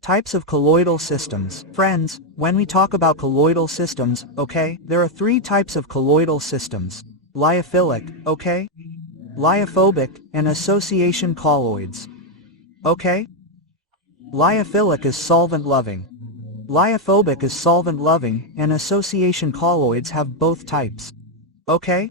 Types of colloidal systems. Friends, when we talk about colloidal systems, okay, there are three types of colloidal systems. Lyophilic, okay? Lyophobic, and association colloids. Okay? Lyophilic is solvent-loving. Lyophobic is solvent-loving, and association colloids have both types. Okay?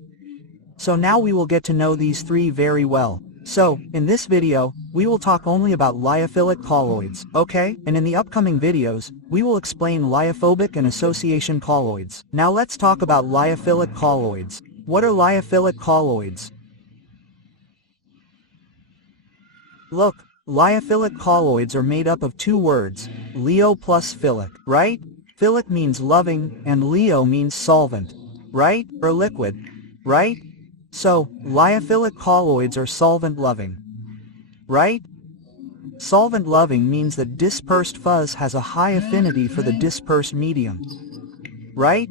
So now we will get to know these three very well. So, in this video, we will talk only about Lyophilic colloids, okay? And in the upcoming videos, we will explain Lyophobic and association colloids. Now let's talk about Lyophilic colloids. What are Lyophilic colloids? Look, Lyophilic colloids are made up of two words, Lyo plus philic, right? Philic means loving, and Lyo means solvent, right? Or liquid, right? So, Lyophilic colloids are solvent-loving, right? Solvent-loving means that dispersed fuzz has a high affinity for the dispersed medium, right?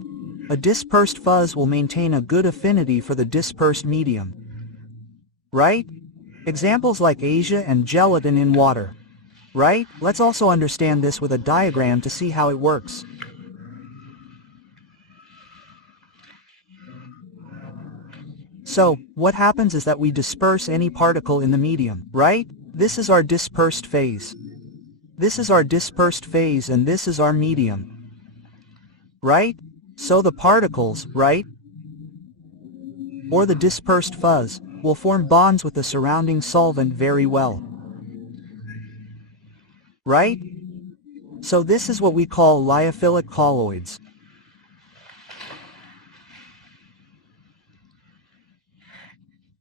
A dispersed fuzz will maintain a good affinity for the dispersed medium, right? Examples like Asia and gelatin in water, right? Let's also understand this with a diagram to see how it works. So, what happens is that we disperse any particle in the medium, right? This is our dispersed phase. This is our dispersed phase and this is our medium, right? So the particles, right, or the dispersed fuzz, will form bonds with the surrounding solvent very well, right? So this is what we call Lyophilic colloids.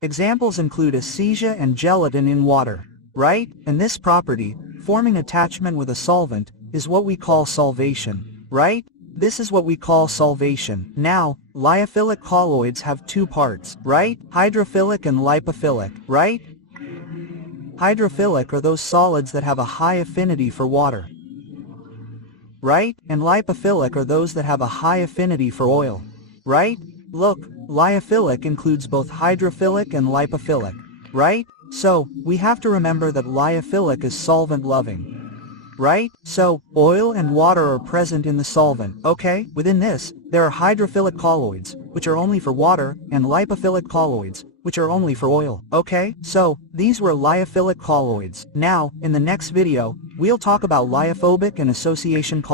Examples include acesia and gelatin in water, right? And this property, forming attachment with a solvent, is what we call solvation, right? This is what we call solvation. Now, Lyophilic colloids have two parts, right? Hydrophilic and lipophilic, right? Hydrophilic are those solids that have a high affinity for water, right? And lipophilic are those that have a high affinity for oil, right? Look, Lyophilic includes both hydrophilic and lipophilic, right? So, we have to remember that Lyophilic is solvent-loving, right? So, oil and water are present in the solvent, okay? Within this, there are hydrophilic colloids, which are only for water, and lipophilic colloids, which are only for oil, okay? So, these were Lyophilic colloids. Now, in the next video, we'll talk about lyophobic and association colloids.